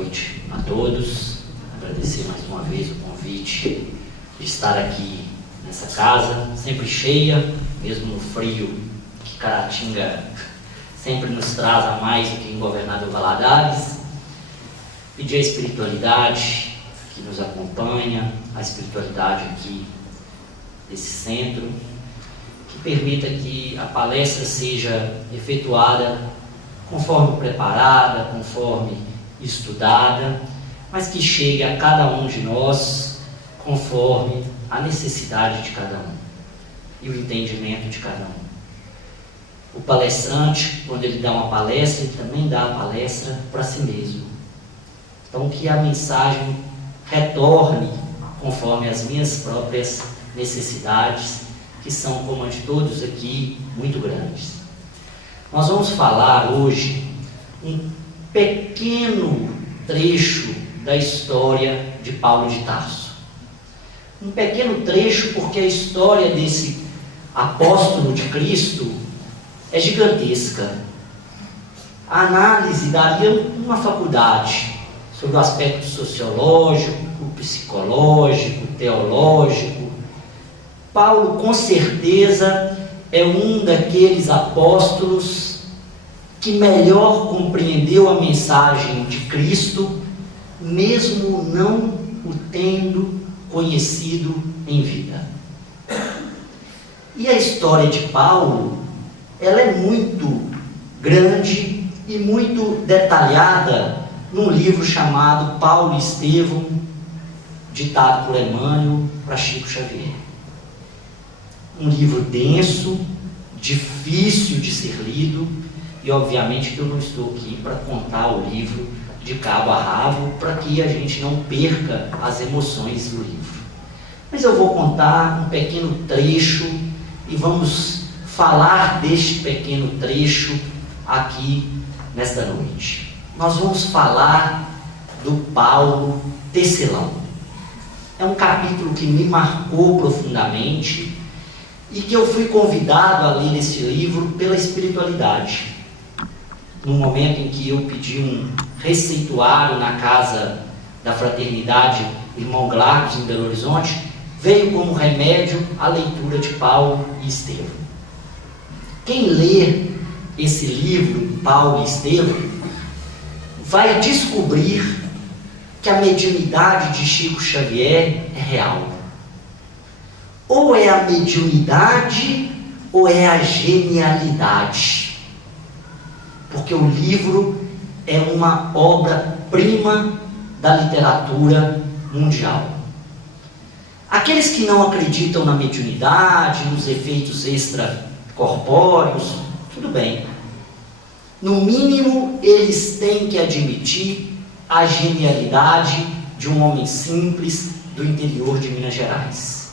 noite a todos. Agradecer mais uma vez o convite de estar aqui nessa casa, sempre cheia, mesmo no frio que Caratinga sempre nos traz a mais do que em Governador Valadares. Pedir a espiritualidade que nos acompanha, a espiritualidade aqui desse centro, que permita que a palestra seja efetuada conforme preparada, conforme estudada, mas que chegue a cada um de nós conforme a necessidade de cada um e o entendimento de cada um. O palestrante, quando ele dá uma palestra, ele também dá a palestra para si mesmo. Então, que a mensagem retorne conforme as minhas próprias necessidades, que são, como a de todos aqui, muito grandes. Nós vamos falar hoje um pequeno trecho da história de Paulo de Tarso. Um pequeno trecho porque a história desse apóstolo de Cristo é gigantesca. A análise daria uma faculdade sobre o aspecto sociológico, psicológico, teológico. Paulo, com certeza, é um daqueles apóstolos que melhor compreendeu a mensagem de Cristo, mesmo não o tendo conhecido em vida. E a história de Paulo, ela é muito grande e muito detalhada num livro chamado Paulo e Estevão, ditado por Emmanuel para Chico Xavier. Um livro denso, difícil de ser lido, e obviamente que eu não estou aqui para contar o livro de cabo a rabo, para que a gente não perca as emoções do livro. Mas eu vou contar um pequeno trecho e vamos falar deste pequeno trecho aqui nesta noite. Nós vamos falar do Paulo Tecelão. É um capítulo que me marcou profundamente e que eu fui convidado a ler esse livro pela espiritualidade. No momento em que eu pedi um receituário na casa da Fraternidade Irmão Glacos, em Belo Horizonte, veio como remédio a leitura de Paulo e Estevão. Quem lê esse livro, Paulo e Estevão, vai descobrir que a mediunidade de Chico Xavier é real. Ou é a mediunidade ou é a genialidade. Porque o livro é uma obra-prima da literatura mundial. Aqueles que não acreditam na mediunidade, nos efeitos extracorpóreos, tudo bem. No mínimo, eles têm que admitir a genialidade de um homem simples do interior de Minas Gerais.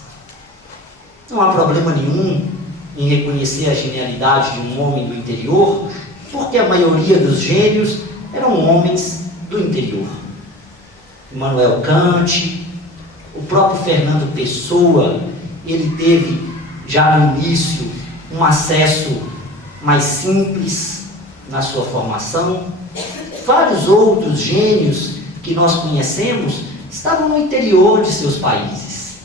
Não há problema nenhum em reconhecer a genialidade de um homem do interior, porque a maioria dos gênios eram homens do interior. Immanuel Kant, o próprio Fernando Pessoa, ele teve já no início um acesso mais simples na sua formação. Vários outros gênios que nós conhecemos estavam no interior de seus países.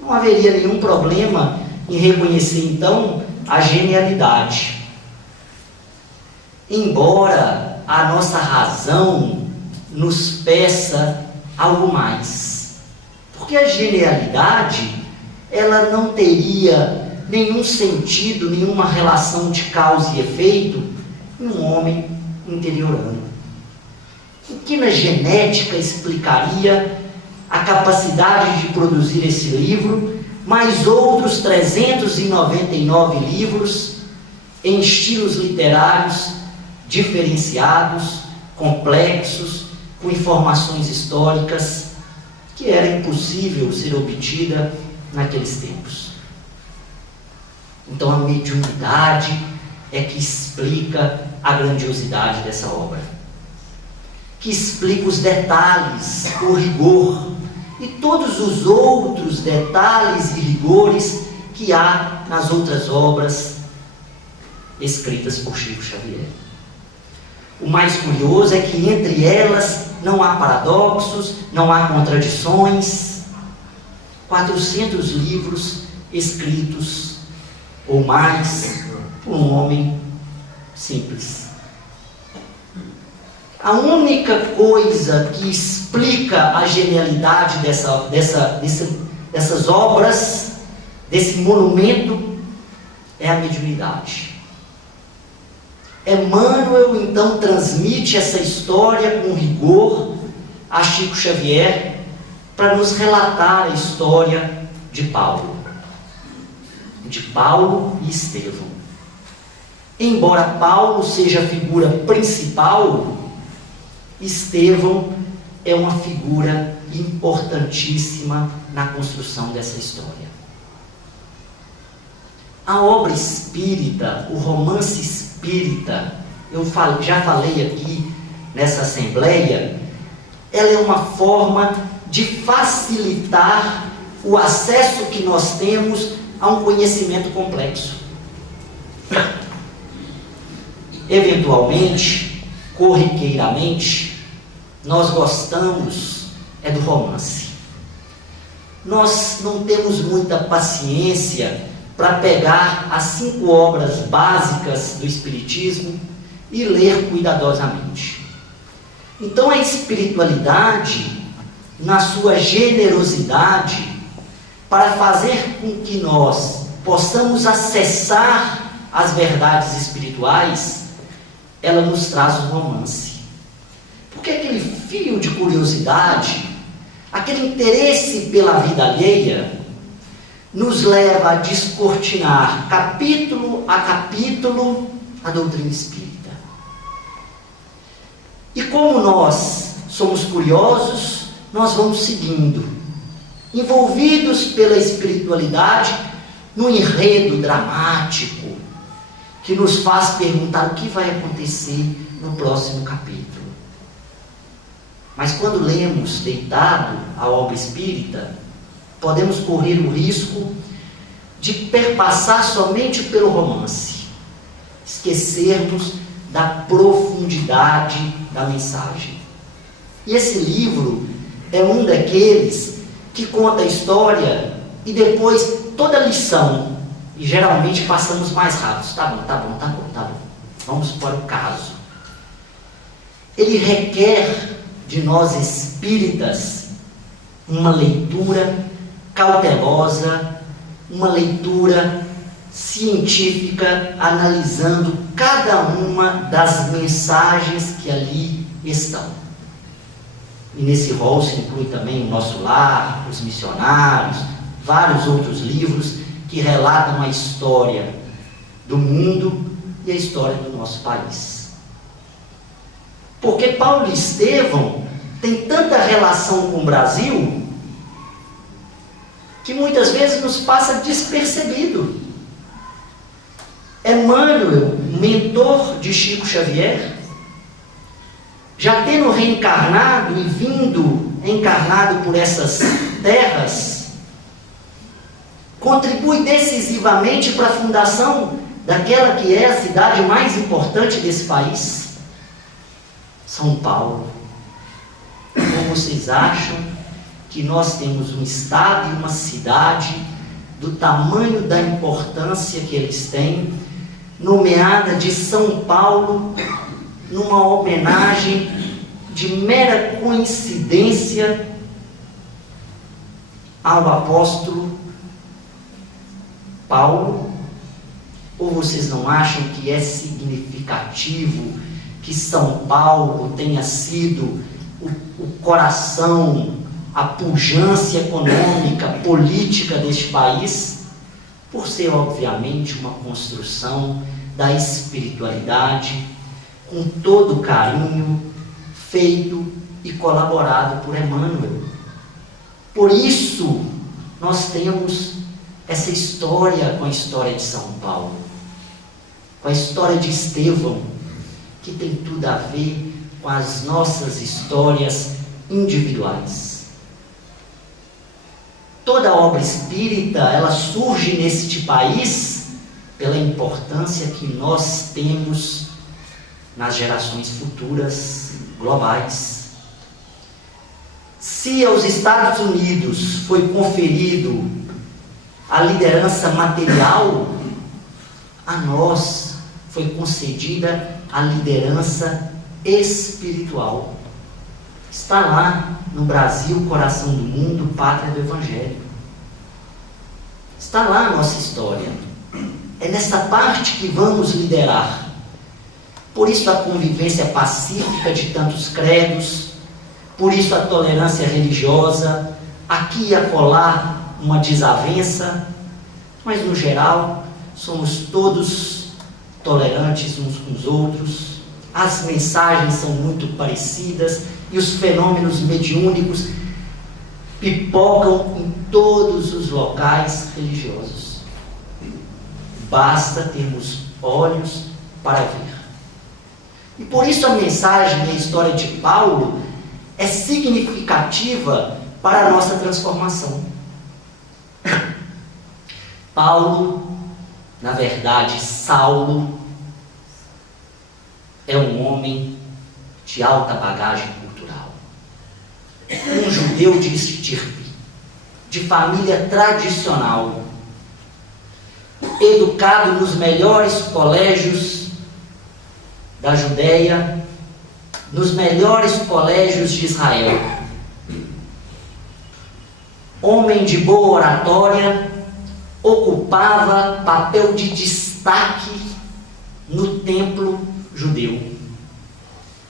Não haveria nenhum problema em reconhecer então a genialidade. Embora a nossa razão nos peça algo mais. Porque a genialidade, ela não teria nenhum sentido, nenhuma relação de causa e efeito em um homem interiorano. O que na genética explicaria a capacidade de produzir esse livro, mais outros 399 livros em estilos literários diferenciados, complexos, com informações históricas que era impossível ser obtida naqueles tempos. Então a mediunidade é que explica a grandiosidade dessa obra, que explica os detalhes, o rigor e todos os outros detalhes e rigores que há nas outras obras escritas por Chico Xavier. o mais curioso é que entre elas não há paradoxos, não há contradições. 400 livros escritos ou mais por um homem simples. A única coisa que explica a genialidade dessas obras, desse monumento, é a mediunidade. Emmanuel então transmite essa história com rigor a Chico Xavier para nos relatar a história de Paulo e Estevão. Embora Paulo seja a figura principal, Estevão é uma figura importantíssima na construção dessa história. A obra espírita, o romance espírita, já falei aqui nessa assembleia, ela é uma forma de facilitar o acesso que nós temos a um conhecimento complexo. Eventualmente, corriqueiramente, nós gostamos do romance. Nós não temos muita paciência para pegar as 5 obras básicas do Espiritismo e ler cuidadosamente. Então a espiritualidade, na sua generosidade, para fazer com que nós possamos acessar as verdades espirituais, ela nos traz o romance. Porque aquele fio de curiosidade, aquele interesse pela vida alheia, nos leva a descortinar capítulo a capítulo a doutrina espírita. E como nós somos curiosos, nós vamos seguindo, envolvidos pela espiritualidade, num enredo dramático, que nos faz perguntar o que vai acontecer no próximo capítulo. Mas quando lemos deitado a obra espírita, podemos correr o risco de perpassar somente pelo romance, esquecermos da profundidade da mensagem. E esse livro é um daqueles que conta a história e depois toda a lição, e geralmente passamos mais rápido. Tá bom. Vamos para o caso. Ele requer de nós espíritas uma leitura cautelosa, uma leitura científica, analisando cada uma das mensagens que ali estão. E nesse rol se inclui também o Nosso Lar, Os Missionários, vários outros livros que relatam a história do mundo e a história do nosso país. Porque Paulo e Estevão têm tanta relação com o Brasil que muitas vezes nos passa despercebido. Emmanuel, mentor de Chico Xavier, já tendo reencarnado e vindo encarnado por essas terras, contribui decisivamente para a fundação daquela que é a cidade mais importante desse país, São Paulo. Como vocês acham que nós temos um estado e uma cidade do tamanho da importância que eles têm, nomeada de São Paulo, numa homenagem de mera coincidência ao apóstolo Paulo? Ou vocês não acham que é significativo que São Paulo tenha sido o coração, a pujança econômica, política deste país, por ser obviamente uma construção da espiritualidade, com todo o carinho, feito e colaborado por Emmanuel. Por isso, nós temos essa história com a história de São Paulo, com a história de Estevão, que tem tudo a ver com as nossas histórias individuais. Toda obra espírita, ela surge neste país pela importância que nós temos nas gerações futuras globais. Se aos Estados Unidos foi conferido a liderança material, a nós foi concedida a liderança espiritual. Está lá no Brasil, coração do mundo, pátria do Evangelho. Está lá a nossa história. É nessa parte que vamos liderar. Por isso a convivência pacífica de tantos credos, por isso a tolerância religiosa, aqui e acolá uma desavença, mas no geral somos todos tolerantes uns com os outros, as mensagens são muito parecidas e os fenômenos mediúnicos pipocam em todos os locais religiosos. Basta termos olhos para ver. E por isso a mensagem e a história de Paulo é significativa para a nossa transformação. Paulo, na verdade, Saulo, é um homem de alta bagagem cultural. Um judeu de estirpe, de família tradicional, educado nos melhores colégios da Judéia, nos melhores colégios de Israel. Homem de boa oratória, ocupava papel de destaque no templo judeu,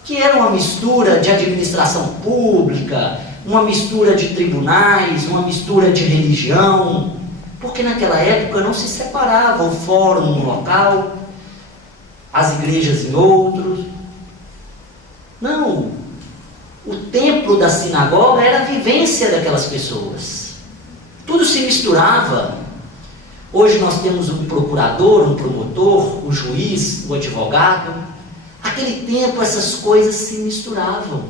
que era uma mistura de administração pública, uma mistura de tribunais, uma mistura de religião, porque naquela época não se separava o fórum num local, as igrejas em outros. Não, o templo da sinagoga era a vivência daquelas pessoas, tudo se misturava. Hoje nós temos um procurador, um promotor, o juiz, o advogado. Naquele tempo essas coisas se misturavam.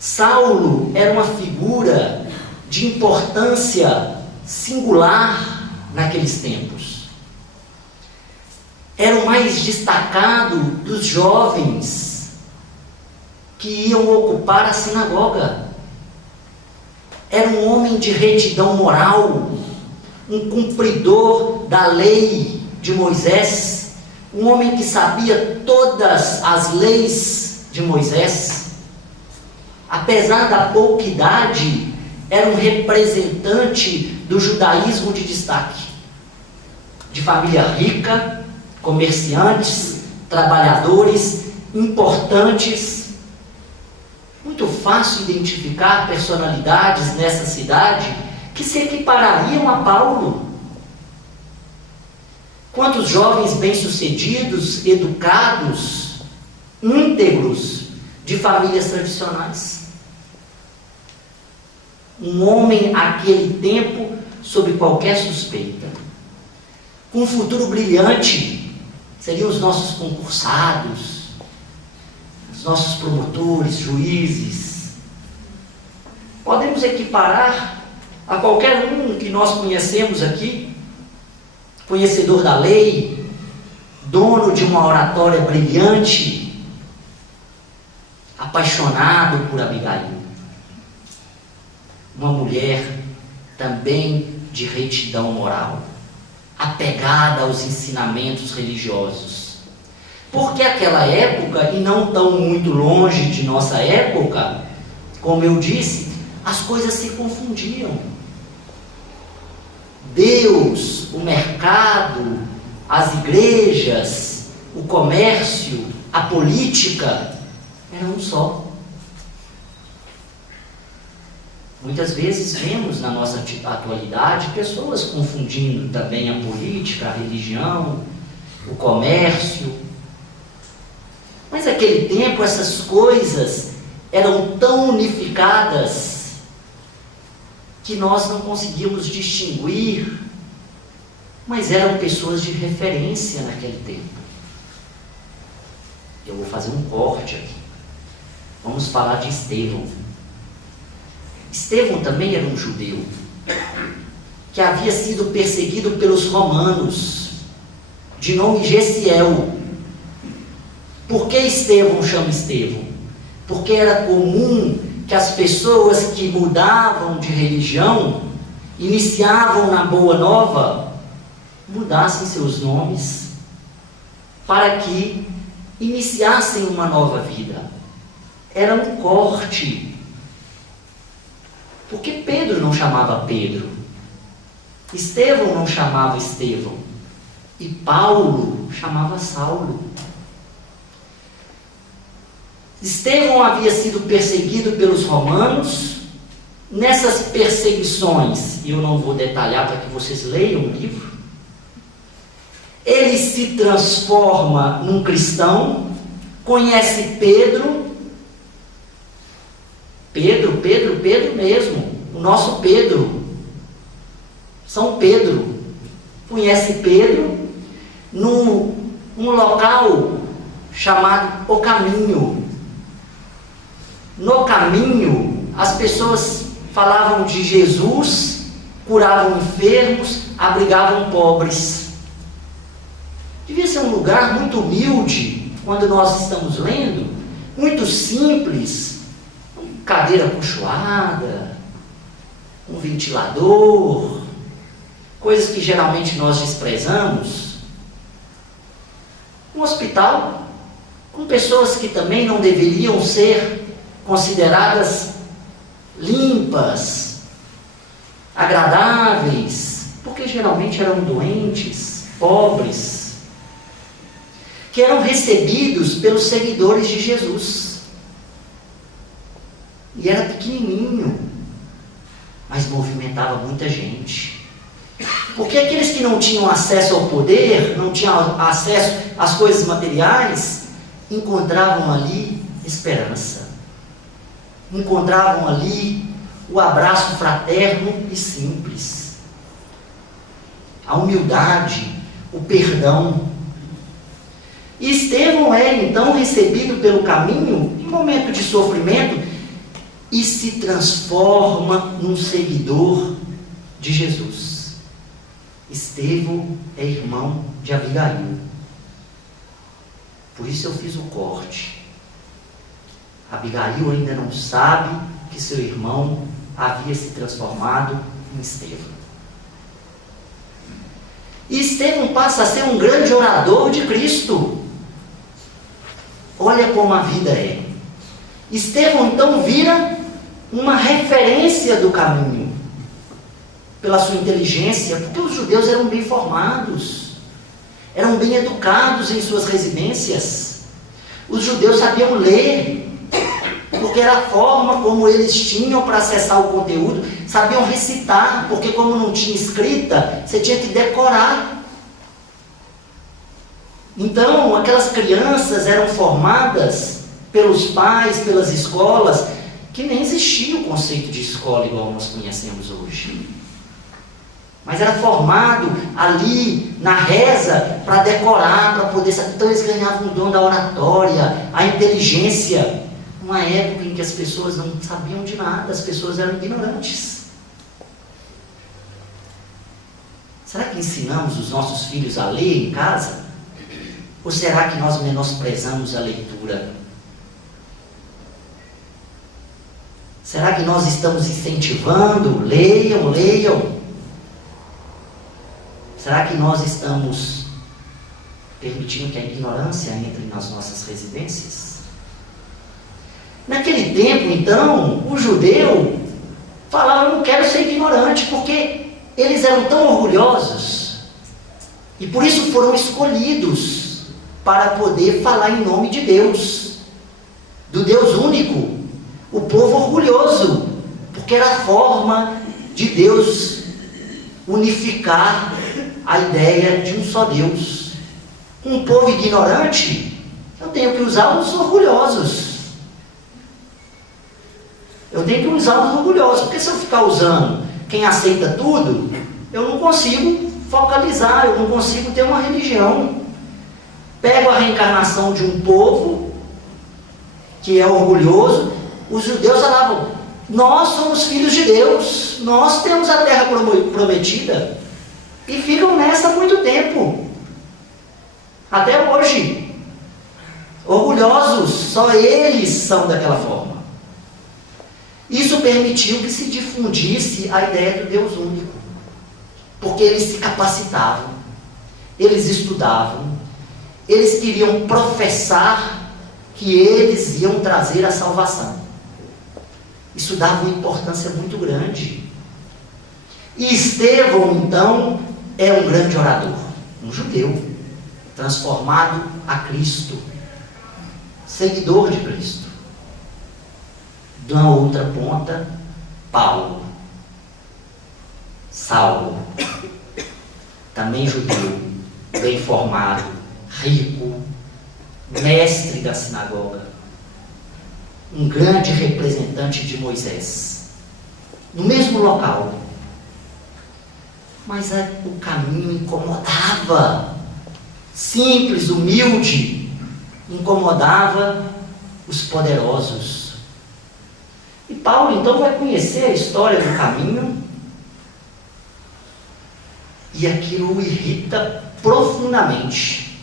Saulo era uma figura de importância singular naqueles tempos. Era o mais destacado dos jovens que iam ocupar a sinagoga. Era um homem de retidão moral, um cumpridor da lei de Moisés, um homem que sabia todas as leis de Moisés. Apesar da pouca idade, era um representante do judaísmo de destaque, de família rica, comerciantes, trabalhadores, importantes. Muito fácil identificar personalidades nessa cidade que se equiparariam a Paulo. Quantos jovens bem-sucedidos, educados, íntegros, de famílias tradicionais. Um homem naquele tempo sob qualquer suspeita, com um futuro brilhante. Seriam os nossos concursados, os nossos promotores, juízes. Podemos equiparar a qualquer um que nós conhecemos aqui, conhecedor da lei, dono de uma oratória brilhante, apaixonado por Abigail. Uma mulher também de retidão moral, apegada aos ensinamentos religiosos. Porque aquela época, e não tão muito longe de nossa época, como eu disse, as coisas se confundiam. Deus, o mercado, as igrejas, o comércio, a política, era um só. Muitas vezes vemos na nossa atualidade pessoas confundindo também a política, a religião, o comércio. Mas naquele tempo essas coisas eram tão unificadas que nós não conseguíamos distinguir, mas eram pessoas de referência naquele tempo. Eu vou fazer um corte aqui. Vamos falar de Estevão. Estevão também era um judeu que havia sido perseguido pelos romanos, de nome Gessiel. Por que Estevão chama Estevão? Porque era comum que as pessoas que mudavam de religião, iniciavam na Boa Nova, mudassem seus nomes para que iniciassem uma nova vida. Era um corte. Porque Pedro não chamava Pedro, Estevão não chamava Estevão, e Paulo chamava Saulo. Estevão havia sido perseguido pelos romanos. Nessas perseguições, e eu não vou detalhar para que vocês leiam o livro, ele se transforma num cristão, conhece Pedro mesmo, o nosso Pedro, São Pedro, conhece Pedro num local chamado O Caminho. No caminho, as pessoas falavam de Jesus, curavam enfermos, abrigavam pobres. Devia ser um lugar muito humilde, quando nós estamos lendo, muito simples, cadeira acolchoada, um ventilador, coisas que geralmente nós desprezamos. Um hospital com pessoas que também não deveriam ser consideradas limpas, agradáveis, porque geralmente eram doentes, pobres, que eram recebidos pelos seguidores de Jesus. E era pequenininho, mas movimentava muita gente. Porque aqueles que não tinham acesso ao poder, não tinham acesso às coisas materiais, encontravam ali esperança. Encontravam ali o abraço fraterno e simples, a humildade, o perdão. E Estevão é então recebido pelo caminho em momento de sofrimento e se transforma num seguidor de Jesus. Estevão é irmão de Abigail. Por isso eu fiz o corte. Abigail ainda não sabe que seu irmão havia se transformado em Estevão. E Estevão passa a ser um grande orador de Cristo. Olha como a vida é. Estevão então vira uma referência do caminho, pela sua inteligência, porque os judeus eram bem formados, eram bem educados em suas residências. Os judeus sabiam ler, porque era a forma como eles tinham para acessar o conteúdo. Sabiam recitar, porque como não tinha escrita, você tinha que decorar. Então, aquelas crianças eram formadas pelos pais, pelas escolas, que nem existia o conceito de escola igual nós conhecemos hoje. Mas era formado ali na reza para decorar, para poder saber. Então eles ganhavam o dom da oratória, a inteligência. Uma época em que as pessoas não sabiam de nada, as pessoas eram ignorantes. Será que ensinamos os nossos filhos a ler em casa? Ou será que nós menosprezamos a leitura? Será que nós estamos incentivando? Leiam, leiam. Será que nós estamos permitindo que a ignorância entre nas nossas residências? Naquele tempo, então, o judeu falava: eu não quero ser ignorante, porque eles eram tão orgulhosos e por isso foram escolhidos para poder falar em nome de Deus, do Deus único, o povo orgulhoso, porque era a forma de Deus unificar a ideia de um só Deus. Um povo ignorante, eu tenho que usar os orgulhosos. Eu tenho que usar os orgulhosos, porque se eu ficar usando quem aceita tudo, eu não consigo focalizar, eu não consigo ter uma religião. Pego a reencarnação de um povo que é orgulhoso. Os judeus falavam: nós somos filhos de Deus, nós temos a terra prometida. E ficam nessa há muito tempo, até hoje. orgulhosos, só eles são daquela forma. Isso permitiu que se difundisse a ideia do Deus único, porque eles se capacitavam, eles estudavam, eles queriam professar que eles iam trazer a salvação. Isso dava uma importância muito grande. E Estevão, então, é um grande orador, um judeu, transformado a Cristo, seguidor de Cristo. Da outra ponta, Saulo, também judeu, bem formado, rico, mestre da sinagoga, um grande representante de Moisés, no mesmo local. Mas o caminho incomodava, simples, humilde, incomodava os poderosos. E Paulo então vai conhecer a história do caminho, e aquilo o irrita profundamente,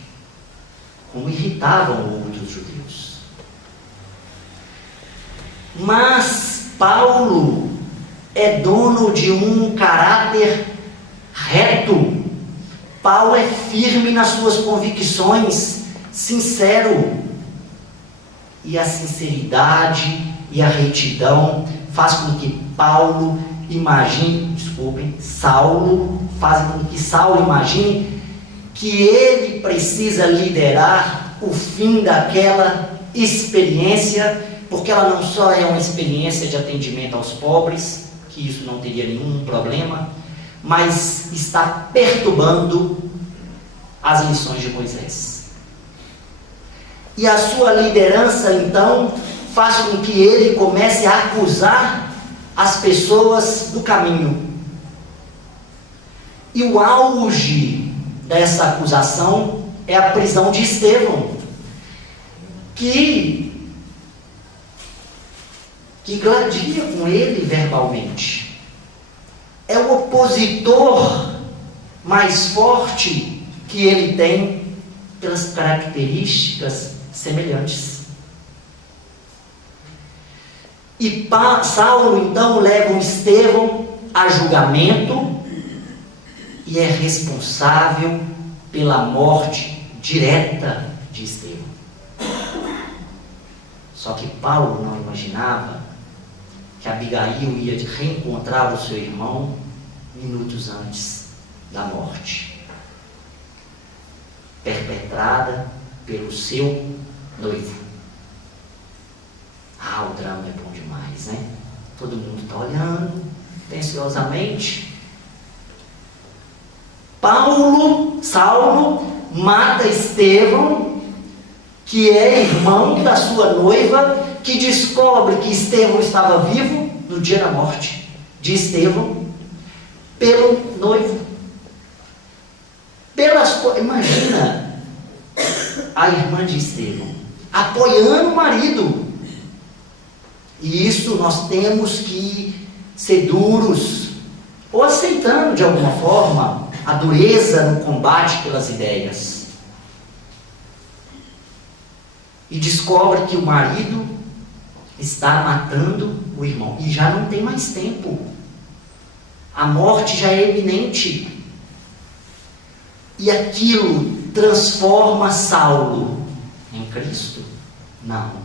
como irritavam outros judeus. Mas Paulo é dono de um caráter reto. Paulo é firme nas suas convicções, sincero. E a sinceridade e a retidão faz com que Saulo faz com que Saulo imagine que ele precisa liderar o fim daquela experiência, porque ela não só é uma experiência de atendimento aos pobres, que isso não teria nenhum problema, mas está perturbando as lições de Moisés. E a sua liderança, então, faz com que ele comece a acusar as pessoas do caminho. E o auge dessa acusação é a prisão de Estevão, que gladia com ele verbalmente. É o opositor mais forte que ele tem pelas características semelhantes. E Saulo então leva o Estevão a julgamento e é responsável pela morte direta de Estevão. Só que Paulo não imaginava que Abigail ia reencontrar o seu irmão minutos antes da morte, perpetrada pelo seu noivo. O drama é bom demais, né? Todo mundo está olhando atenciosamente. Saulo mata Estevão, que é irmão da sua noiva, que descobre que Estevão estava vivo no dia da morte de Estevão, pelo noivo. Imagina a irmã de Estevão apoiando o marido. E isso nós temos que ser duros, ou aceitando de alguma forma a dureza no combate pelas ideias. E descobre que o marido está matando o irmão. E já não tem mais tempo. A morte já é iminente. E aquilo transforma Saulo em Cristo? Não.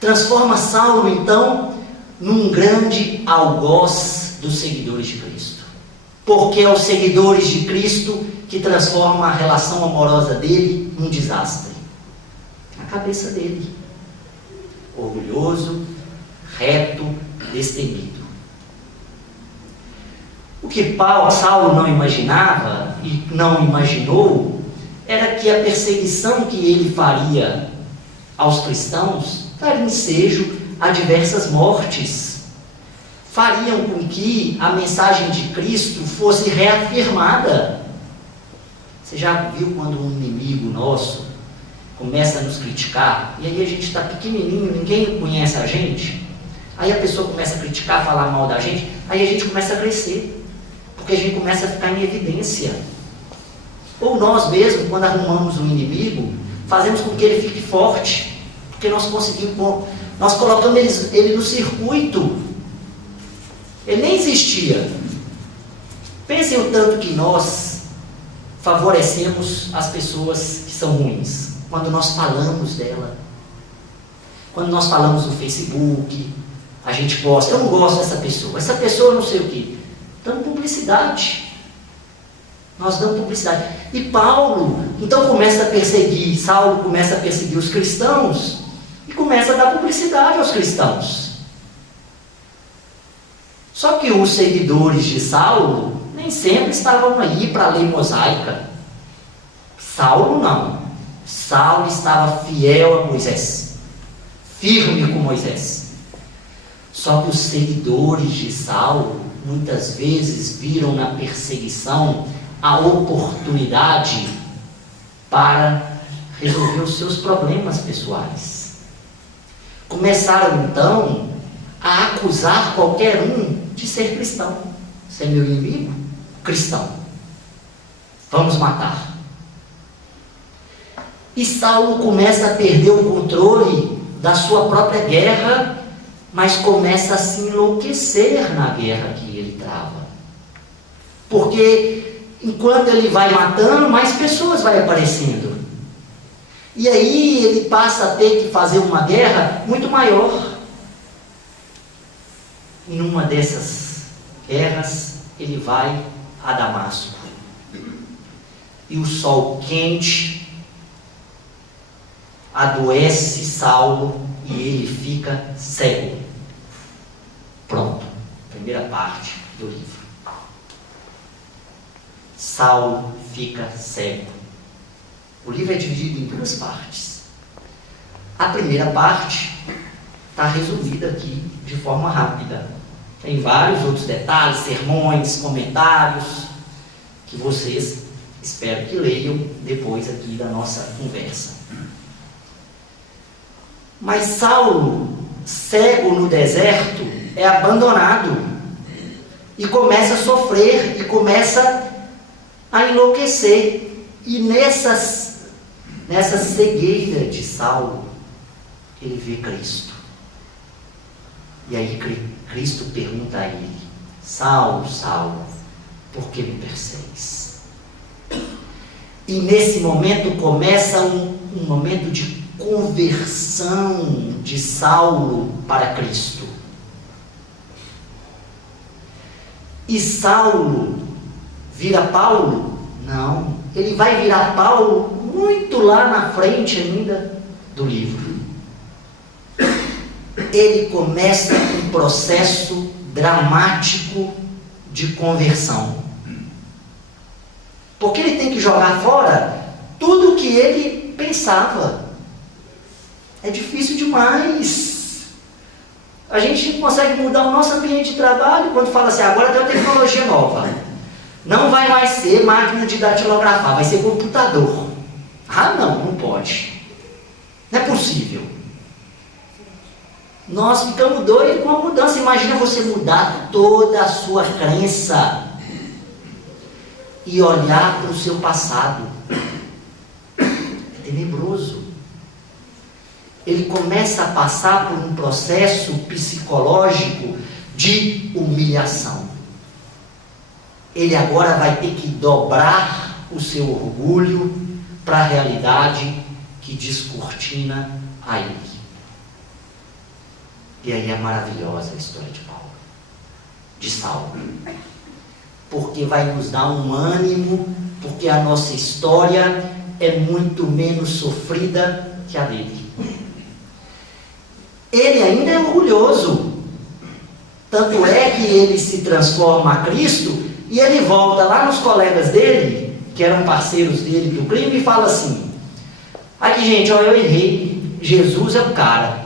Transforma Saulo, então, num grande algoz dos seguidores de Cristo. Porque é os seguidores de Cristo que transformam a relação amorosa dele num desastre. Na cabeça dele. Orgulhoso, reto, destemido. O que Saulo não imaginava e não imaginou era que a perseguição que ele faria aos cristãos daria ensejo a diversas mortes. Fariam com que a mensagem de Cristo fosse reafirmada. Você já viu quando um inimigo nosso começa a nos criticar, e aí a gente está pequenininho, ninguém conhece a gente, aí a pessoa começa a criticar, falar mal da gente, aí a gente começa a crescer, porque a gente começa a ficar em evidência. Ou nós mesmos, quando arrumamos um inimigo, fazemos com que ele fique forte, porque nós conseguimos, nós colocamos ele no circuito. Ele nem existia. Pensem o tanto que nós favorecemos as pessoas que são ruins, quando nós falamos dela. Quando nós falamos no Facebook, a gente gosta, eu não gosto dessa pessoa não sei o quê. Dando publicidade. Nós damos publicidade. E Paulo, então começa a perseguir, Saulo começa a perseguir os cristãos e começa a dar publicidade aos cristãos. Só que os seguidores de Saulo nem sempre estavam aí para a lei mosaica. Saulo não. Saulo estava fiel a Moisés, firme com Moisés. Só que os seguidores de Saulo muitas vezes viram na perseguição a oportunidade para resolver os seus problemas pessoais. Começaram então a acusar qualquer um de ser cristão. Você é meu inimigo? Cristão. Vamos matar. E Saulo começa a perder o controle da sua própria guerra, mas começa a se enlouquecer na guerra que ele trava. Porque enquanto ele vai matando, mais pessoas vão aparecendo. E aí ele passa a ter que fazer uma guerra muito maior. E numa dessas guerras, ele vai a Damasco. E o sol quente adoece Saulo e ele fica cego. Pronto, primeira parte do livro. Saulo fica cego. O livro é dividido em duas partes. A primeira parte está resumida aqui de forma rápida. Tem vários outros detalhes, sermões, comentários, que vocês espero que leiam depois aqui da nossa conversa. Mas Saulo, cego no deserto, é abandonado e começa a sofrer e começa a enlouquecer. E nessa cegueira de Saulo, ele vê Cristo. E aí Cristo pergunta a ele: Saulo, Saulo, por que me persegues? E nesse momento começa um momento de conversão de Saulo para Cristo. E Saulo vira Paulo? Não, ele vai virar Paulo muito lá na frente ainda do livro. Ele começa um processo dramático de conversão. Porque ele tem que jogar fora tudo o que ele pensava. É difícil demais. A gente não consegue mudar o nosso ambiente de trabalho quando fala assim: agora tem uma tecnologia nova. Não vai mais ser máquina de datilografar, vai ser computador. Ah, não pode. Não é possível. Nós ficamos doidos com a mudança. Imagina você mudar toda a sua crença e olhar para o seu passado. É tenebroso. Ele começa a passar por um processo psicológico de humilhação. Ele agora vai ter que dobrar o seu orgulho para a realidade que descortina a ele. E aí é maravilhosa a história de Paulo, de Saulo. Porque vai nos dar um ânimo, porque a nossa história é muito menos sofrida que a dele. Ele ainda é orgulhoso. Tanto é que ele se transforma a Cristo e ele volta lá nos colegas dele, que eram parceiros dele do crime, e fala assim: aqui, gente, ó, eu errei, Jesus é o cara.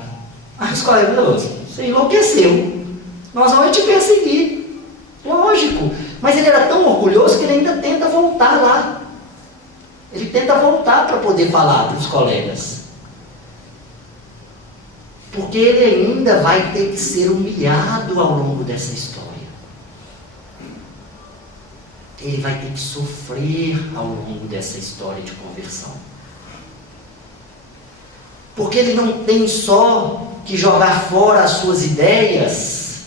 Aí os colegas falaram: você enlouqueceu, nós vamos te perseguir. Lógico, mas ele era tão orgulhoso que ele ainda tenta voltar lá. Ele tenta voltar para poder falar para os colegas. Porque ele ainda vai ter que ser humilhado ao longo dessa história. Ele vai ter que sofrer ao longo dessa história de conversão. Porque ele não tem só que jogar fora as suas ideias,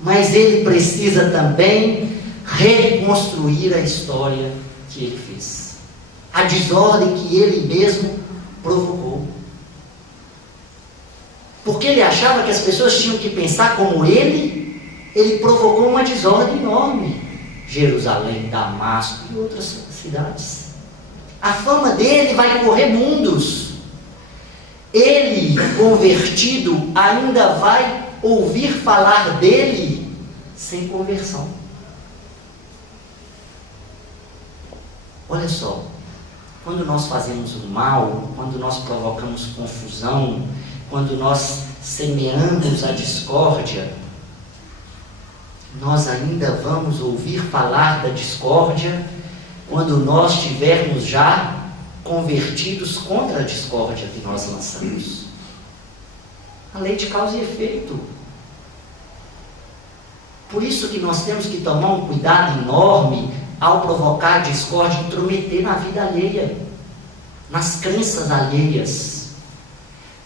mas ele precisa também reconstruir a história que ele fez, a desordem que ele mesmo provocou. Porque ele achava que as pessoas tinham que pensar como ele provocou uma desordem enorme. Jerusalém, Damasco e outras cidades. A fama dele vai correr mundos. Ele, convertido, ainda vai ouvir falar dele sem conversão. Olha só, quando nós fazemos o mal, quando nós provocamos confusão, quando nós semeamos a discórdia, nós ainda vamos ouvir falar da discórdia quando nós tivermos já convertidos contra a discórdia que nós lançamos. A lei de causa e efeito. Por isso que nós temos que tomar um cuidado enorme ao provocar discórdia e intrometer na vida alheia, nas crenças alheias.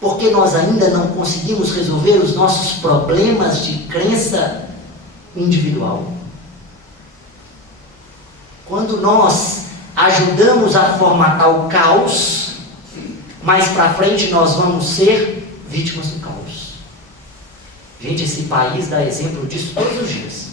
Porque nós ainda não conseguimos resolver os nossos problemas de crença individual. Quando nós ajudamos a formatar o caos, mais para frente nós vamos ser vítimas do caos. Gente, esse país dá exemplo disso todos os dias.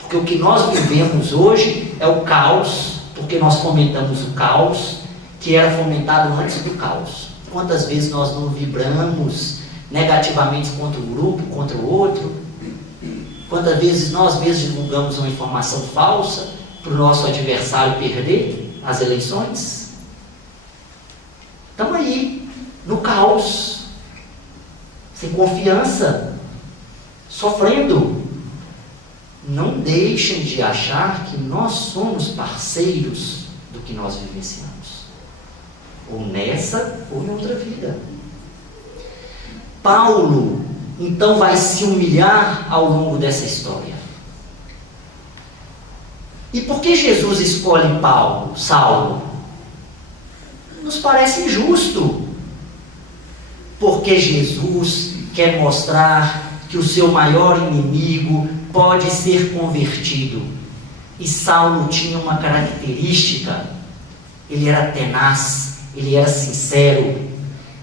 Porque o que nós vivemos hoje é o caos, porque nós fomentamos o caos que era fomentado antes do caos. Quantas vezes nós não vibramos negativamente contra um grupo, contra o outro? Quantas vezes nós mesmos divulgamos uma informação falsa para o nosso adversário perder as eleições? Estamos aí, no caos, sem confiança, sofrendo. Não deixem de achar que nós somos parceiros do que nós vivenciamos, ou nessa ou em outra vida. Paulo, então, vai se humilhar ao longo dessa história. E por que Jesus escolhe Saulo? Nos parece injusto. Porque Jesus quer mostrar que o seu maior inimigo pode ser convertido. E Saulo tinha uma característica: ele era tenaz, ele era sincero,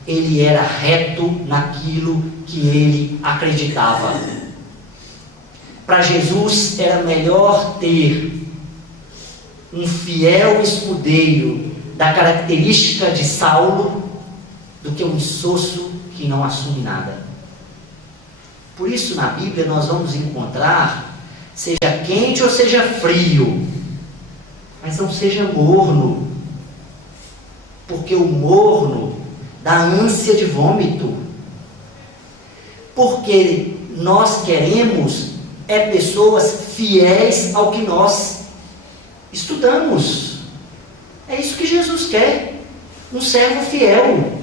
ele era reto naquilo que ele acreditava. Para Jesus era melhor ter um fiel escudeiro da característica de Saulo do que um insosso que não assume nada. Por isso na Bíblia nós vamos encontrar, seja quente ou seja frio, mas não seja morno, porque o morno dá ânsia de vômito. Porque nós queremos pessoas fiéis ao que nós estudamos. É isso que Jesus quer, um servo fiel.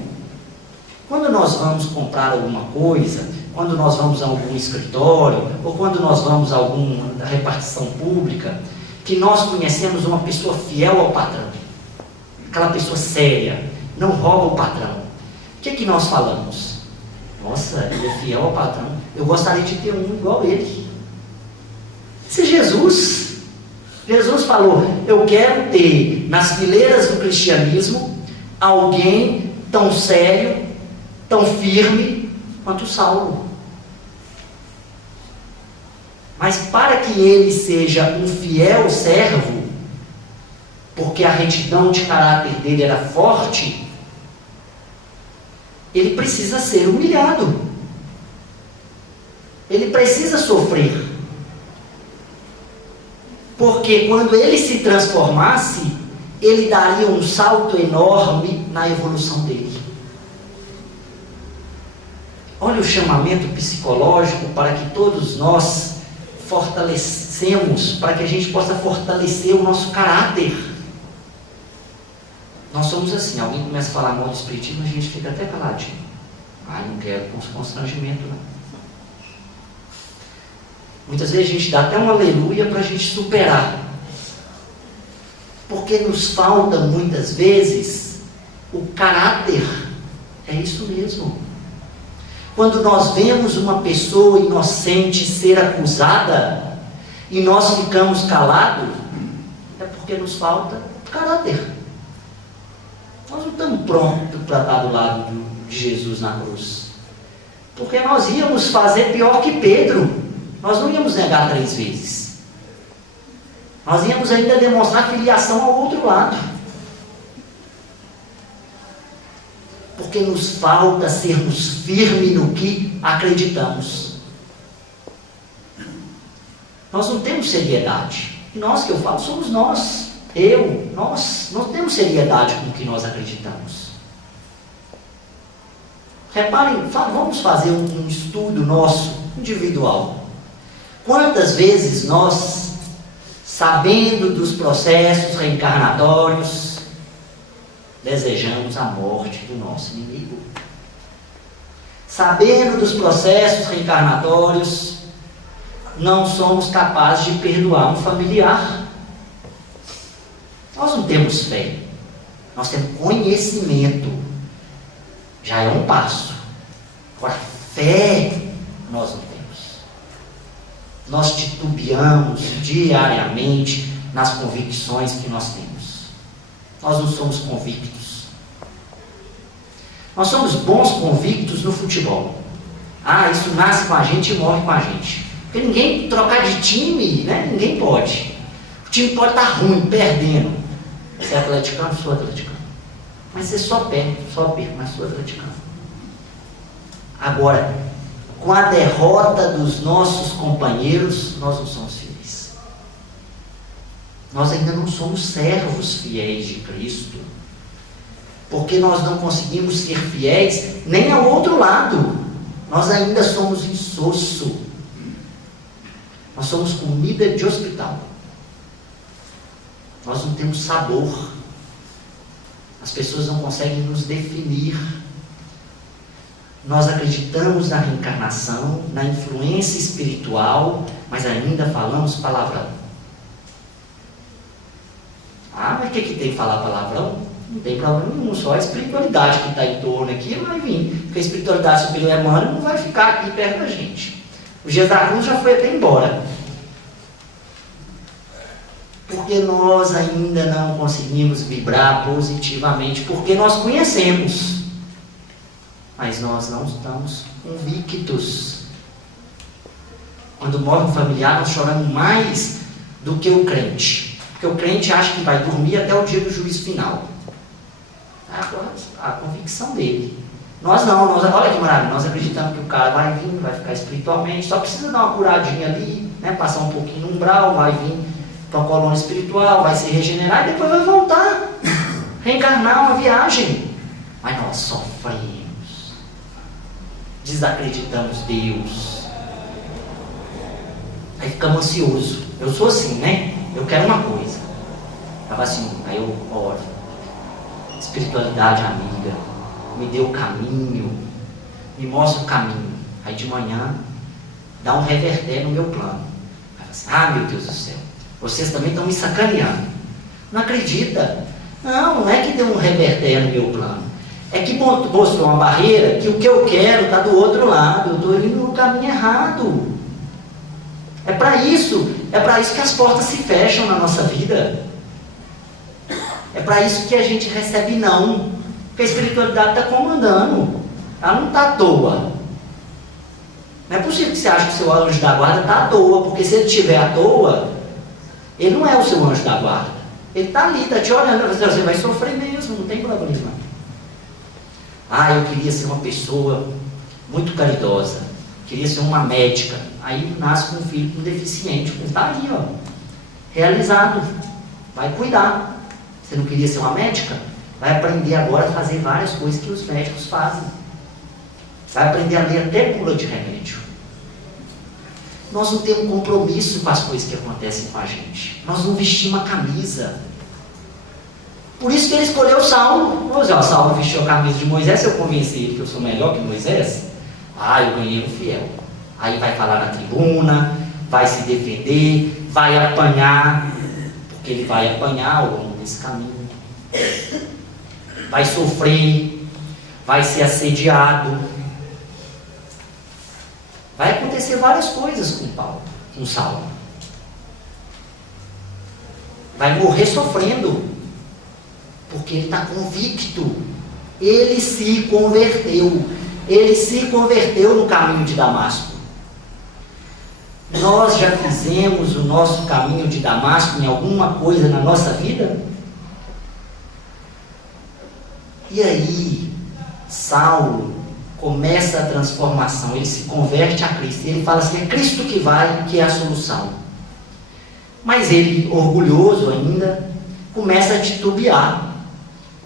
Quando nós vamos comprar alguma coisa, quando nós vamos a algum escritório, ou quando nós vamos a alguma repartição pública, que nós conhecemos uma pessoa fiel ao patrão, aquela pessoa séria, não rouba o patrão, o que é que nós falamos? Nossa, ele é fiel ao patrão, eu gostaria de ter um igual ele. Esse é Jesus. Jesus falou: eu quero ter nas fileiras do cristianismo alguém tão sério, tão firme quanto Saulo. Mas para que ele seja um fiel servo, porque a retidão de caráter dele era forte, ele precisa ser humilhado. Ele precisa sofrer. Porque quando ele se transformasse, ele daria um salto enorme na evolução dele. Olha o chamamento psicológico para que todos nós fortalecemos, para que a gente possa fortalecer o nosso caráter. Nós somos assim, alguém começa a falar mal do espiritismo, a gente fica até caladinho. Não quero constrangimento, não. Muitas vezes a gente dá até um aleluia para a gente superar. Porque nos falta muitas vezes o caráter. É isso mesmo. Quando nós vemos uma pessoa inocente ser acusada e nós ficamos calados, é porque nos falta caráter. Nós não estamos prontos para estar do lado de Jesus na cruz. Porque nós íamos fazer pior que Pedro. Nós não íamos negar 3 vezes. Nós íamos ainda demonstrar filiação ao outro lado. Porque nos falta sermos firmes no que acreditamos. Nós não temos seriedade. E nós que eu falo somos nós. Nós não temos seriedade com o que nós acreditamos. Reparem, vamos fazer um estudo nosso, individual. Quantas vezes nós, sabendo dos processos reencarnatórios, desejamos a morte do nosso inimigo? Sabendo dos processos reencarnatórios, não somos capazes de perdoar um familiar. Nós não temos fé, nós temos conhecimento, já é um passo. Agora, fé nós não temos. Nós titubeamos diariamente nas convicções que nós temos. Nós não somos convictos. Nós somos bons convictos no futebol. Isso nasce com a gente e morre com a gente. Porque ninguém trocar de time, né? Ninguém pode. O time pode estar ruim, perdendo. Você é atleticano? Sou atleticano. Mas você só perde, mas sou atleticano. Agora, com a derrota dos nossos companheiros, nós não somos fiéis. Nós ainda não somos servos fiéis de Cristo. Porque nós não conseguimos ser fiéis nem ao outro lado. Nós ainda somos insosso. Nós somos comida de hospital. Nós não temos sabor. As pessoas não conseguem nos definir. Nós acreditamos na reencarnação, na influência espiritual, mas ainda falamos palavrão. Mas o que tem falar palavrão? Não tem problema nenhum, só a espiritualidade que está em torno aqui vai vir. Porque a espiritualidade superior humana não vai ficar aqui perto da gente. O Jesus da Cruz já foi até embora. Porque nós ainda não conseguimos vibrar positivamente, porque nós conhecemos, mas nós não estamos convictos. Quando morre um familiar, nós choramos mais do que o crente, porque o crente acha que vai dormir até o dia do juízo final. A convicção dele. Nós não, olha que maravilha, nós acreditamos que o cara vai vir, vai ficar espiritualmente, só precisa dar uma curadinha ali, né, passar um pouquinho no umbral, vai vir para a colônia espiritual, vai se regenerar e depois vai voltar, reencarnar uma viagem. Mas nós sofremos, desacreditamos Deus, aí ficamos ansiosos. Eu sou assim, né? Eu quero uma coisa, aí eu oro, espiritualidade amiga, me dê o caminho, me mostra o caminho. Aí de manhã dá um reverter no meu plano. Aí assim, meu Deus do céu, vocês também estão me sacaneando. Não acredita? Não é que deu um reverter no meu plano. É que mostrou uma barreira que o que eu quero está do outro lado. Eu estou indo no caminho errado. É para isso que as portas se fecham na nossa vida. É para isso que a gente recebe não. Porque a espiritualidade está comandando. Ela não está à toa. Não é possível que você ache que o seu anjo da guarda está à toa. Porque se ele estiver à toa, ele não é o seu anjo da guarda. Ele está ali, está te olhando. Você vai sofrer mesmo, não tem problema. Eu queria ser uma pessoa muito caridosa. Queria ser uma médica. Aí nasce com um filho com deficiente. Está aí, realizado. Vai cuidar. Você não queria ser uma médica? Vai aprender agora a fazer várias coisas que os médicos fazem. Vai aprender a ler até bula de remédio. Nós não temos compromisso com as coisas que acontecem com a gente. Nós não vestimos a camisa. Por isso que ele escolheu Saulo. Saulo vestiu a camisa de Moisés. Se eu convencer ele que eu sou melhor que Moisés, eu ganhei um fiel. Aí vai falar na tribuna, vai se defender, vai apanhar, porque ele vai apanhar ao longo desse caminho. vai sofrer, vai ser assediado. Vai acontecer várias coisas com Saulo. Vai morrer sofrendo, porque ele está convicto. Ele se converteu. Ele se converteu no caminho de Damasco. Nós já fizemos o nosso caminho de Damasco em alguma coisa na nossa vida? E aí, Saulo começa a transformação, ele se converte a Cristo, ele fala assim, é Cristo que vai, que é a solução. Mas ele, orgulhoso ainda, começa a titubear,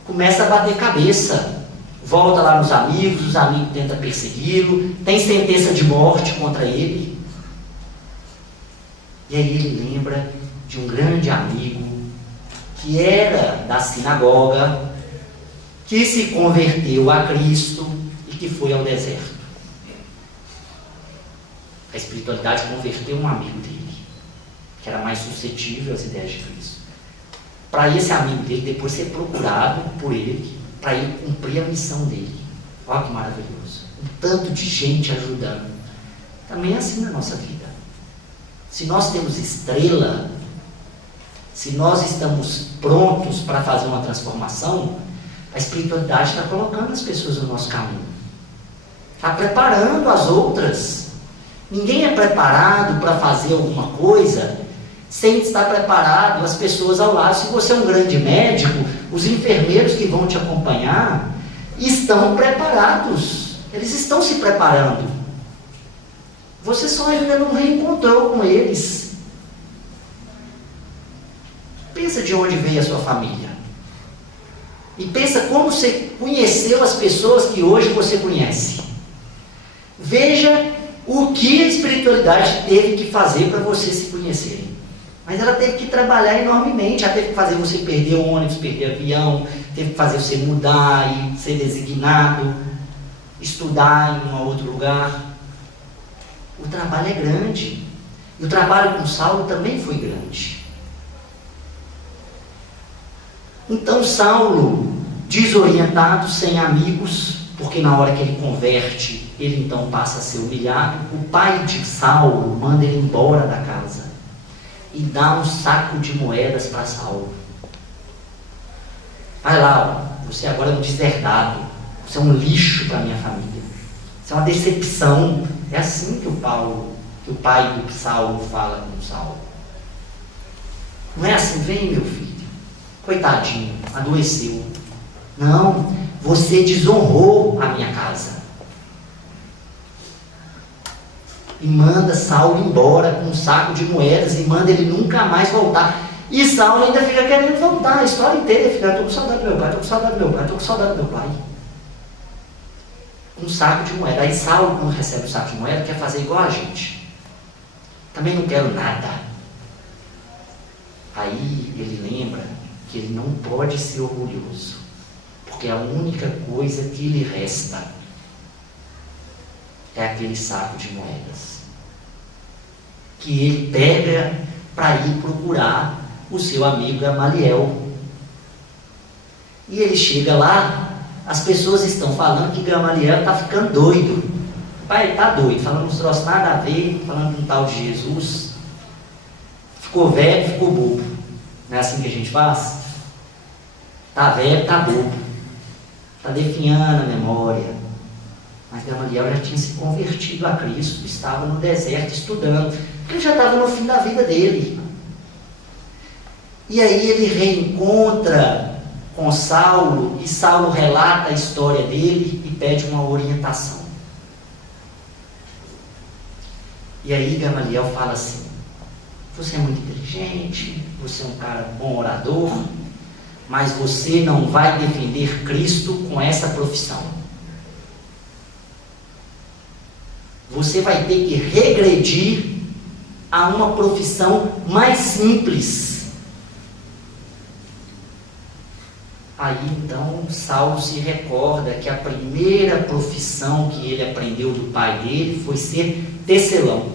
começa a bater cabeça, volta lá nos amigos, os amigos tentam persegui-lo, tem sentença de morte contra ele. E aí ele lembra de um grande amigo, que era da sinagoga, que se converteu a Cristo e que foi ao deserto. A espiritualidade converteu um amigo dele, que era mais suscetível às ideias de Cristo. Para esse amigo dele depois ser procurado por ele, para ele cumprir a missão dele. Olha que maravilhoso. Um tanto de gente ajudando. Também é assim na nossa vida. Se nós temos estrela, se nós estamos prontos para fazer uma transformação, a espiritualidade está colocando as pessoas no nosso caminho. Está preparando as outras. Ninguém é preparado para fazer alguma coisa sem estar preparado as pessoas ao lado. Se você é um grande médico, os enfermeiros que vão te acompanhar estão preparados. Eles estão se preparando. Você só ainda não reencontrou com eles. Pensa de onde veio a sua família. E pensa como você conheceu as pessoas que hoje você conhece. Veja o que a espiritualidade teve que fazer para você se conhecerem. Mas ela teve que trabalhar enormemente. Ela teve que fazer você perder o ônibus, perder avião, teve que fazer você mudar e ser designado, estudar em um outro lugar. O trabalho é grande. E o trabalho com Saulo também foi grande. Então Saulo, desorientado, sem amigos, porque na hora que ele converte, ele então passa a ser humilhado, o pai de Saulo manda ele embora da casa e dá um saco de moedas para Saulo. Vai lá, você agora é um deserdado, você é um lixo para a minha família, você é uma decepção. É assim que o pai de Saulo fala com Saulo. Não é assim, vem meu filho, coitadinho, adoeceu. Não, você desonrou a minha casa. E manda Saulo embora com um saco de moedas e manda ele nunca mais voltar. E Saulo ainda fica querendo voltar, a história inteira fica, estou com saudade do meu pai, estou com saudade do meu pai, estou com saudade do meu pai. Um saco de moeda. Aí Saulo, quando recebe o saco de moeda, quer fazer igual a gente. Também não quero nada. Aí ele lembra que ele não pode ser orgulhoso, porque a única coisa que lhe resta é aquele saco de moedas, que ele pega para ir procurar o seu amigo Gamaliel. E ele chega lá, as pessoas estão falando que Gamaliel está ficando doido. Pai, ele está doido, falando uns troços nada a ver, falando de um tal de Jesus. Ficou velho, ficou bobo. Não é assim que a gente faz? Está velho, está bobo. Está definhando a memória. Mas Gamaliel já tinha se convertido a Cristo, estava no deserto estudando, porque ele já estava no fim da vida dele. E aí ele reencontra com Saulo, e Saulo relata a história dele e pede uma orientação. E aí Gamaliel fala assim, você é muito inteligente, você é um cara bom orador, mas você não vai defender Cristo com essa profissão. Você vai ter que regredir a uma profissão mais simples. Aí então Saulo se recorda que a primeira profissão que ele aprendeu do pai dele foi ser tecelão.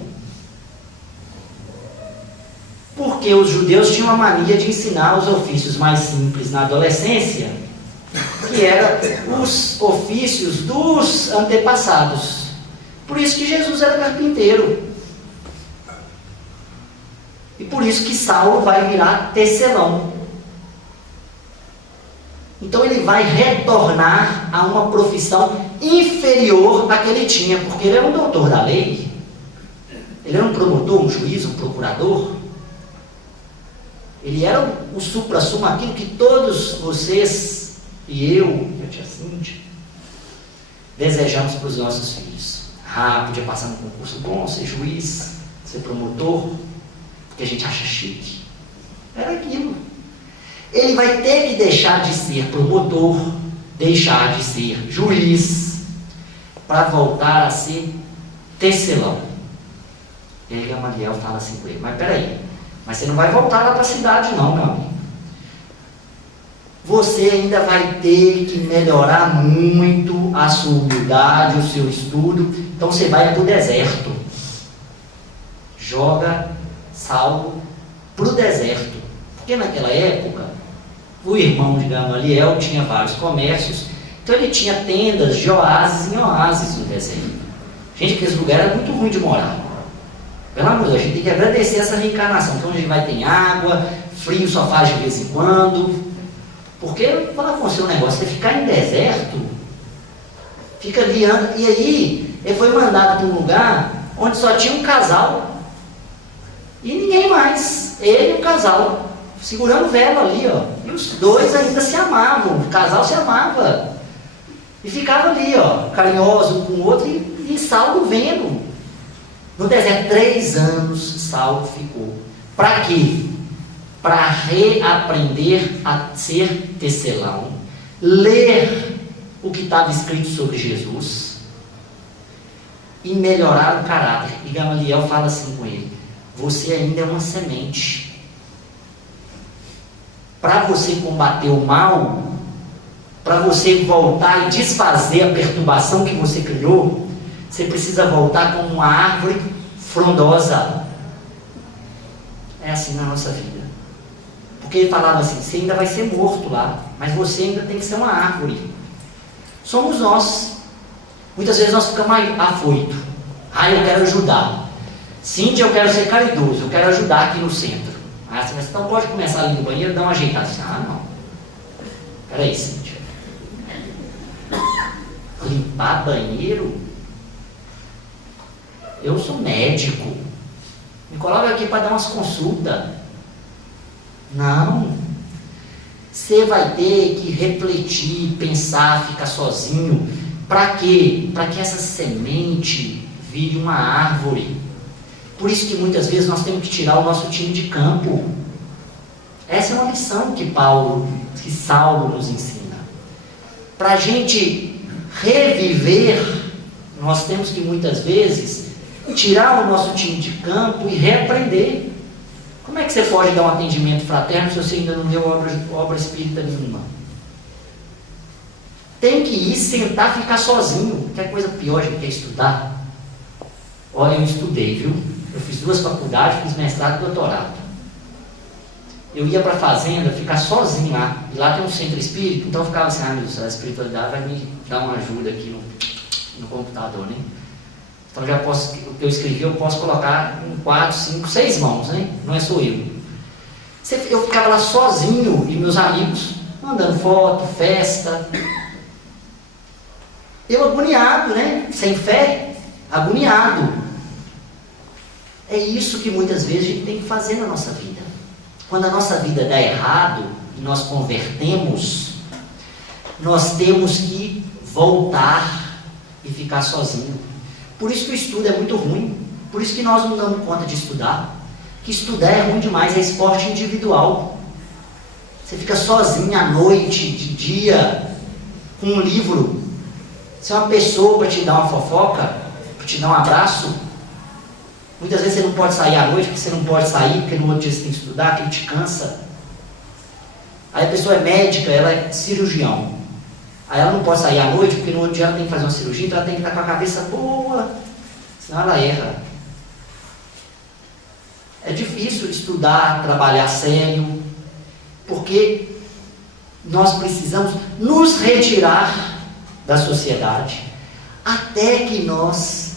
Porque os judeus tinham a mania de ensinar os ofícios mais simples na adolescência, que eram os ofícios dos antepassados. Por isso que Jesus era carpinteiro. E por isso que Saulo vai virar tecelão. Então ele vai retornar a uma profissão inferior à que ele tinha, porque ele era um doutor da lei. Ele era um promotor, um juiz, um procurador. Ele era o supra-sumo, aquilo que todos vocês e eu, e a tia Cíntia, desejamos para os nossos filhos. Podia passar num concurso bom, ser juiz, ser promotor, porque a gente acha chique. Era aquilo. Ele vai ter que deixar de ser promotor, deixar de ser juiz, para voltar a ser tecelão. E aí Gamaliel fala assim com ele: mas peraí, mas você não vai voltar lá para a cidade não, meu amigo. Você ainda vai ter que melhorar muito a sua humildade, o seu estudo. Então você vai para o deserto. Joga Saulo para o deserto. Porque naquela época, o irmão de Gamaliel tinha vários comércios. Então ele tinha tendas de oásis em oásis no deserto. Gente, aquele lugar era muito ruim de morar. Pelo amor de Deus, a gente tem que agradecer essa reencarnação. Então a gente vai ter água, frio só faz de vez em quando. Porque, vou falar com você um negócio, você ficar em deserto, fica ali, e aí ele foi mandado para um lugar onde só tinha um casal, e ninguém mais, ele e o casal, segurando vela ali, ó, e os dois ainda se amavam, o casal se amava, e ficava ali, ó, carinhoso um com o outro, e Saulo vendo, no deserto, 3 anos Saulo ficou, para quê? Para reaprender a ser tecelão, ler o que estava escrito sobre Jesus e melhorar o caráter. E Gamaliel fala assim com ele: você ainda é uma semente. Para você combater o mal, para você voltar e desfazer a perturbação que você criou, você precisa voltar como uma árvore frondosa. É assim na nossa vida. Porque ele falava assim: você ainda vai ser morto lá, mas você ainda tem que ser uma árvore. Somos nós. Muitas vezes nós ficamos afoitos. Eu quero ajudar. Cíntia, eu quero ser caridoso, eu quero ajudar aqui no centro. Você então pode começar ali no banheiro e dar uma ajeitada. Não. Peraí, Cíntia. Limpar banheiro? Eu sou médico. Me coloca aqui para dar umas consultas. Não, você vai ter que refletir, pensar, ficar sozinho. Para quê? Para que essa semente vire uma árvore. Por isso que muitas vezes nós temos que tirar o nosso time de campo. Essa é uma lição que Saulo nos ensina. Para a gente reviver, nós temos que muitas vezes tirar o nosso time de campo e reaprender. Como é que você pode dar um atendimento fraterno se você ainda não leu obra espírita nenhuma? Tem que ir, sentar, ficar sozinho. Quer coisa pior de que estudar? Olha, eu estudei, viu? Eu fiz 2 faculdades, fiz mestrado e doutorado. Eu ia para a fazenda, ficar sozinho lá. E lá tem um centro espírita, então eu ficava assim: meu Deus, a espiritualidade vai me dar uma ajuda aqui no computador, né? Então já posso, o que eu escrevi eu posso colocar em 4, 5, 6 mãos, né? Não é só eu. Eu ficava lá sozinho e meus amigos mandando foto, festa. Eu agoniado, né? Sem fé, agoniado. É isso que muitas vezes a gente tem que fazer na nossa vida. Quando a nossa vida dá errado e nós convertemos, nós temos que voltar e ficar sozinho. Por isso que o estudo é muito ruim. Por isso que nós não damos conta de estudar. Que estudar é ruim demais, é esporte individual. Você fica sozinho à noite, de dia, com um livro. Se é uma pessoa para te dar uma fofoca, para te dar um abraço, muitas vezes você não pode sair à noite, porque você não pode sair, porque no outro dia você tem que estudar, aquilo te cansa. Aí a pessoa é médica, ela é cirurgião. Aí ela não pode sair à noite, porque no outro dia ela tem que fazer uma cirurgia, então ela tem que estar com a cabeça boa, senão ela erra. É difícil estudar, trabalhar sério, porque nós precisamos nos retirar da sociedade até que nós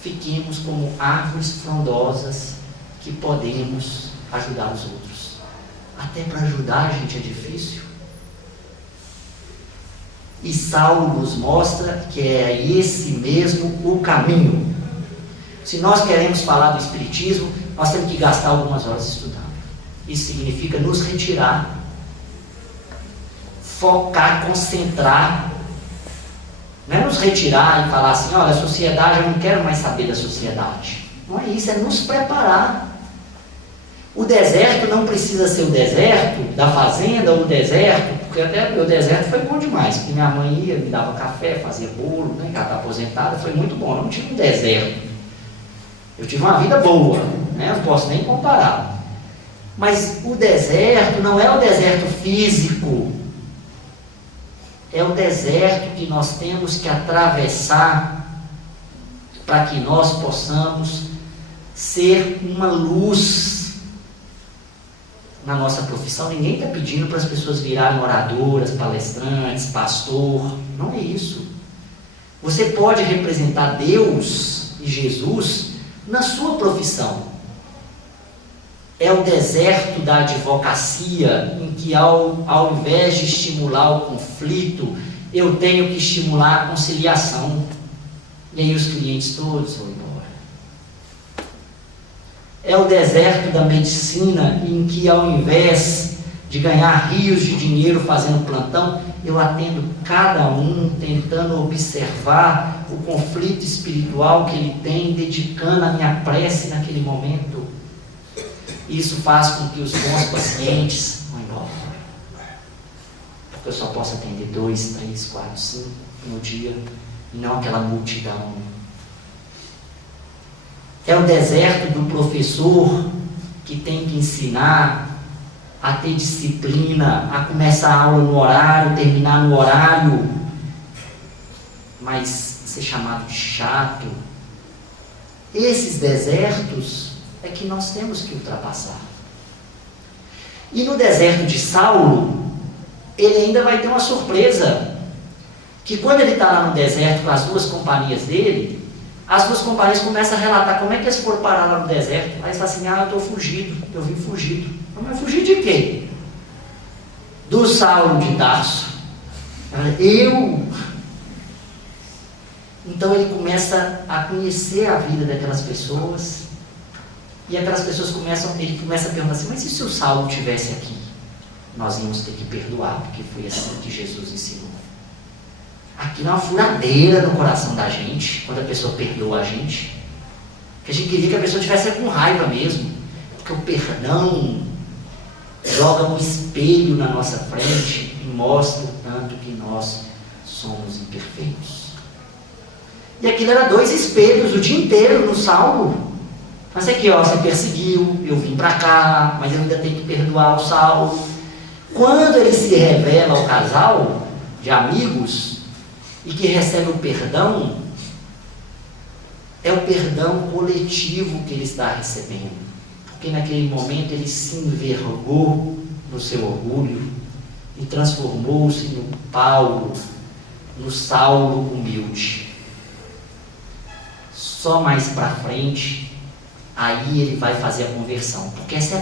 fiquemos como árvores frondosas que podemos ajudar os outros. Até para ajudar, gente, é difícil. E Saulo nos mostra que é esse mesmo o caminho. Se nós queremos falar do Espiritismo, nós temos que gastar algumas horas estudando. Isso significa nos retirar, focar, concentrar. Não é nos retirar e falar assim, olha, a sociedade, eu não quero mais saber da sociedade. Não é isso, é nos preparar. O deserto não precisa ser o deserto da fazenda ou o deserto, porque até o meu deserto foi bom demais, porque minha mãe ia, me dava café, fazia bolo, né, ela está aposentada, foi muito bom, eu não tive um deserto. Eu tive uma vida boa, né, não posso nem comparar. Mas o deserto não é o deserto físico, é o deserto que nós temos que atravessar para que nós possamos ser uma luz na nossa profissão. Ninguém está pedindo para as pessoas virarem oradoras, palestrantes, pastor. Não é isso. Você pode representar Deus e Jesus na sua profissão. É o deserto da advocacia, em que ao invés de estimular o conflito, eu tenho que estimular a conciliação. E aí os clientes todos vão embora. É o deserto da medicina, em que ao invés de ganhar rios de dinheiro fazendo plantão, eu atendo cada um, tentando observar o conflito espiritual que ele tem, dedicando a minha prece naquele momento. Isso faz com que os bons pacientes vão embora. Porque eu só posso atender 2, 3, 4, 5 no dia, e não aquela multidão. É o deserto do professor que tem que ensinar a ter disciplina, a começar a aula no horário, terminar no horário, mas ser chamado de chato. Esses desertos é que nós temos que ultrapassar. E no deserto de Saulo, ele ainda vai ter uma surpresa, que quando ele está lá no deserto com as duas companhias dele, as duas companhias começam a relatar como é que eles foram parar lá no deserto. Aí eles falam assim, eu estou fugido, eu vim fugido. Mas fugir de quê? Do Saulo de Tarso. Eu? Então ele começa a conhecer a vida daquelas pessoas, e aquelas pessoas ele começa a perguntar assim, mas e se o Saulo estivesse aqui? Nós íamos ter que perdoar, porque foi assim que Jesus ensinou. Aqui não é uma furadeira no coração da gente, quando a pessoa perdoa a gente, que a gente queria que a pessoa estivesse com raiva mesmo, porque o perdão joga um espelho na nossa frente e mostra o tanto que nós somos imperfeitos. E aquilo era 2 espelhos o dia inteiro no Saulo. Mas aqui, você perseguiu, eu vim para cá, mas eu ainda tenho que perdoar o Saulo. Quando ele se revela ao casal de amigos e que recebe o perdão, é o perdão coletivo que ele está recebendo. Porque naquele momento ele se envergou no seu orgulho e transformou-se no Paulo, no Saulo humilde. Só mais para frente, aí ele vai fazer a conversão, porque essa é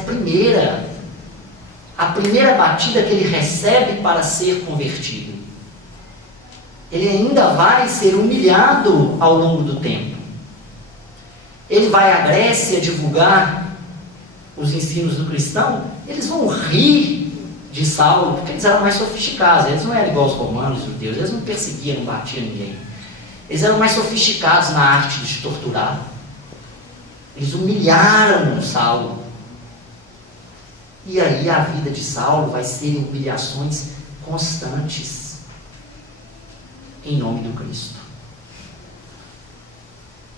a primeira batida que ele recebe para ser convertido. Ele ainda vai ser humilhado ao longo do tempo. Ele vai à Grécia divulgar os ensinos do cristão, eles vão rir de Saulo, porque eles eram mais sofisticados, eles não eram igual aos romanos, os judeus, eles não perseguiam, não batiam ninguém. Eles eram mais sofisticados na arte de torturar. Eles humilharam Saulo. E aí a vida de Saulo vai ser humilhações constantes, em nome do Cristo.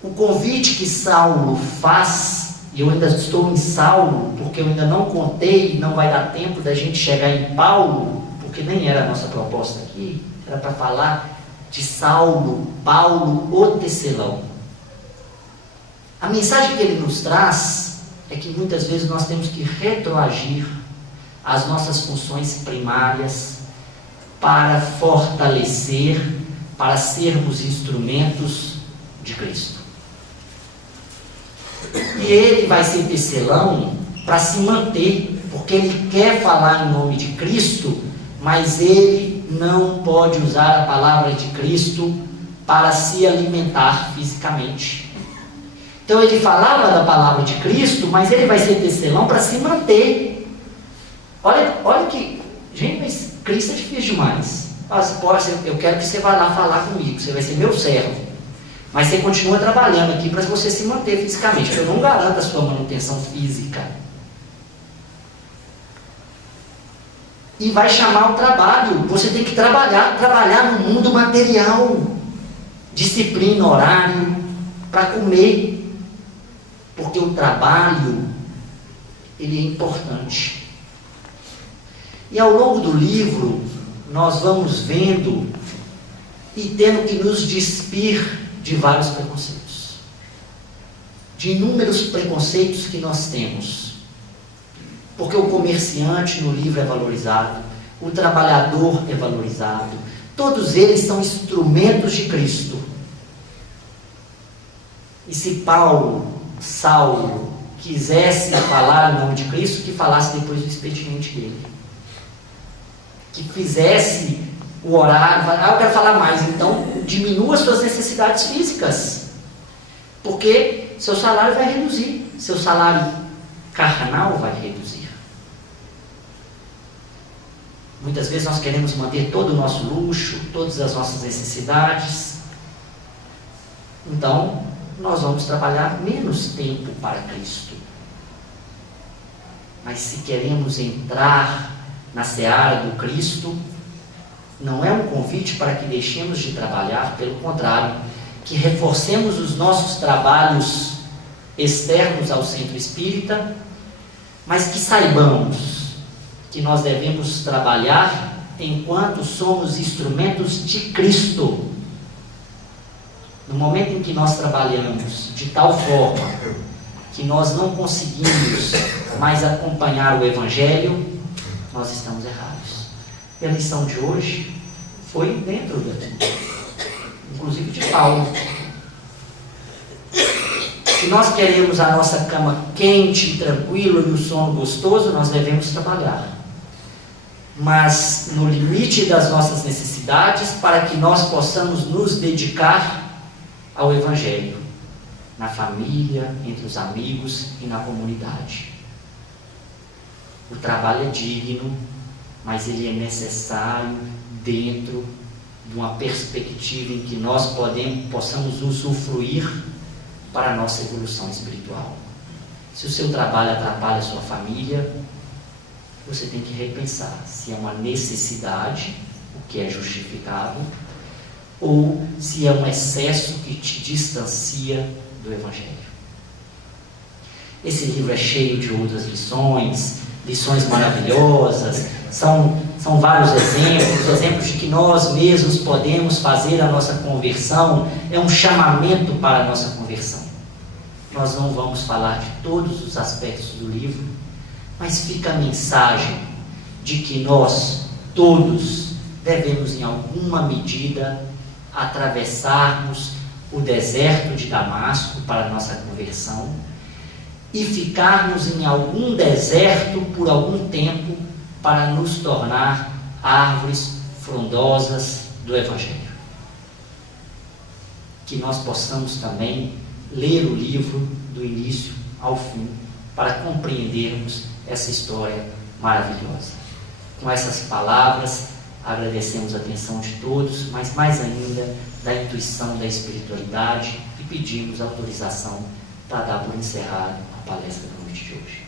O convite que Saulo faz, e eu ainda estou em Saulo, porque eu ainda não contei, não vai dar tempo da gente chegar em Paulo, porque nem era a nossa proposta aqui, era para falar de Saulo, Paulo, o tecelão. A mensagem que ele nos traz é que muitas vezes nós temos que retroagir às nossas funções primárias para fortalecer, para sermos instrumentos de Cristo. E ele vai ser tecelão para se manter, porque ele quer falar em nome de Cristo, mas ele não pode usar a palavra de Cristo para se alimentar fisicamente. Então ele falava da palavra de Cristo, mas ele vai ser tecelão para se manter. Olha que, gente, mas Cristo é difícil demais. Eu quero que você vá lá falar comigo, você vai ser meu servo. Mas você continua trabalhando aqui para você se manter fisicamente, porque eu não garanto a sua manutenção física. E vai chamar o trabalho. Você tem que trabalhar no mundo material. Disciplina, horário, para comer. Porque o trabalho, ele é importante. E ao longo do livro, nós vamos vendo e tendo que nos despir de vários preconceitos. De inúmeros preconceitos que nós temos. Porque o comerciante no livro é valorizado, o trabalhador é valorizado, todos eles são instrumentos de Cristo. E se Saulo, quisesse falar em nome de Cristo, que falasse depois do expediente dele. Que fizesse o horário, eu quero falar mais, então diminua as suas necessidades físicas. Porque seu salário vai reduzir, seu salário carnal vai reduzir. Muitas vezes nós queremos manter todo o nosso luxo, todas as nossas necessidades. Então, nós vamos trabalhar menos tempo para Cristo. Mas se queremos entrar na seara do Cristo, não é um convite para que deixemos de trabalhar, pelo contrário, que reforcemos os nossos trabalhos externos ao centro espírita, mas que saibamos que nós devemos trabalhar enquanto somos instrumentos de Cristo. No momento em que nós trabalhamos de tal forma que nós não conseguimos mais acompanhar o Evangelho, nós estamos errados. E a lição de hoje foi dentro daqui, inclusive de Paulo. Se nós queremos a nossa cama quente, tranquila e o sono gostoso, nós devemos trabalhar. Mas no limite das nossas necessidades, para que nós possamos nos dedicar ao Evangelho, na família, entre os amigos e na comunidade. O trabalho é digno, mas ele é necessário dentro de uma perspectiva em que nós possamos usufruir para a nossa evolução espiritual. Se o seu trabalho atrapalha a sua família, você tem que repensar se é uma necessidade, o que é justificável, ou se é um excesso que te distancia do Evangelho. Esse livro é cheio de outras lições maravilhosas, são vários exemplos de que nós mesmos podemos fazer a nossa conversão, é um chamamento para a nossa conversão. Nós não vamos falar de todos os aspectos do livro, mas fica a mensagem de que nós todos devemos, em alguma medida, atravessarmos o deserto de Damasco para a nossa conversão e ficarmos em algum deserto por algum tempo para nos tornar árvores frondosas do Evangelho. Que nós possamos também ler o livro do início ao fim para compreendermos essa história maravilhosa. Com essas palavras, agradecemos a atenção de todos, mas mais ainda da intuição da espiritualidade e pedimos autorização para dar por encerrada a palestra da noite de hoje.